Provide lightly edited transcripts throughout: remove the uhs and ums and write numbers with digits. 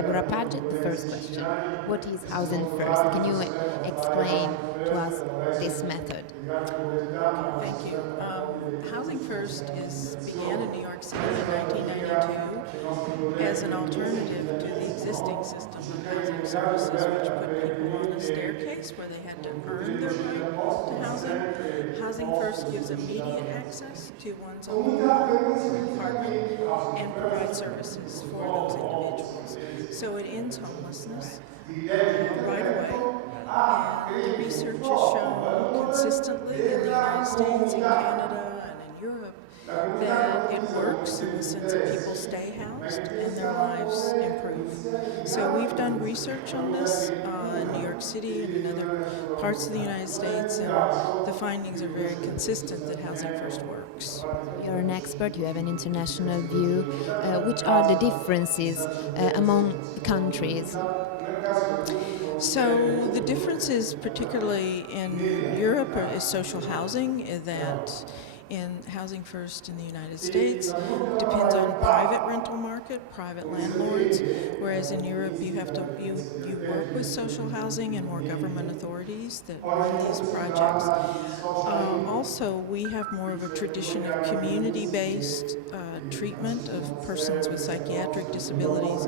Deborah Padgett. The first question: what is Housing First? Can you explain to us this method? Thank you. Housing First began in New York City in 1992 as an alternative to the existing system of housing services, which put people on a staircase where they had to earn their right to housing. Housing First gives immediate access to one's own home or apartment and provides services for those individuals. So it ends homelessness right away. And the research has shown consistently in the United States, in Canada, and in Europe that it works in the sense that people stay housed and their lives improve. So we've done research on this in New York City and in other parts of the United States, and the findings are very consistent that Housing First works. You're an expert, you have an international view. Which are the differences among countries? So the differences, particularly in Europe, is social housing, that in Housing First in the United States depends on private rental market, private landlords, whereas in Europe you work with social housing and more government authorities that run these projects. Also, we have more of a tradition of community-based treatment of persons with psychiatric disabilities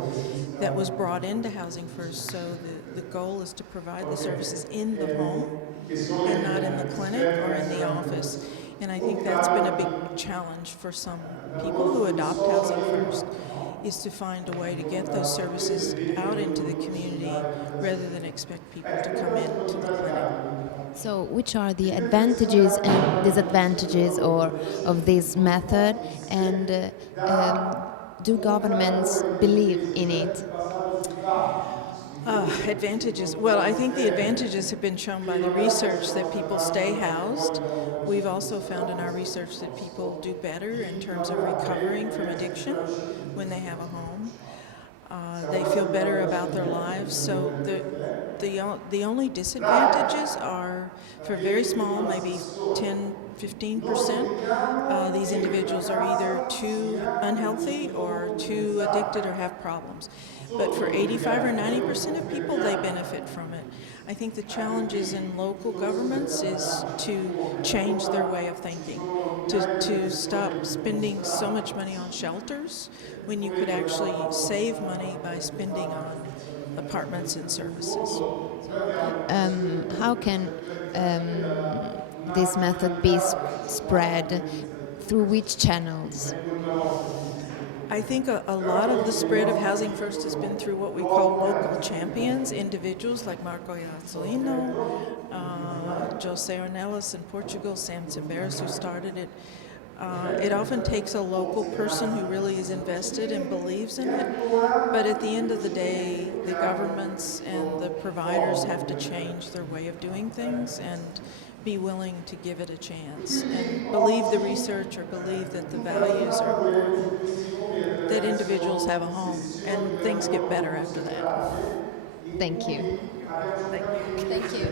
that was brought into Housing First. So the goal is to provide the services in the home and not in the clinic or in the office. And I think that's been a big challenge for some people who adopt Housing First, is to find a way to get those services out into the community rather than expect people to come into the clinic. So, which are the advantages and disadvantages of this method, and do governments believe in it? Advantages. Well, I think the advantages have been shown by the research that people stay housed. We've also found in our research that people do better in terms of recovering from addiction when they have a home. They feel better about their lives. So the only disadvantages are for very small, maybe 10-15%. These individuals are either too unhealthy or too addicted or have problems. But for 85 or 90% of people, they benefit from it. I think the challenges in local governments is to change their way of thinking, to stop spending so much money on shelters when you could actually save money by spending on apartments and services. How can this method be spread? Through which channels? I think a lot of the spread of Housing First has been through what we call local champions, individuals like Marco Iazzolino, Jose Ornelas in Portugal, Sam Tavares, who started it. It often takes a local person who really is invested and believes in it, but at the end of the day, the governments and the providers have to change their way of doing things and be willing to give it a chance and believe the research or believe that the values are important, that individuals have a home, and things get better after that. Thank you. Thank you. Thank you.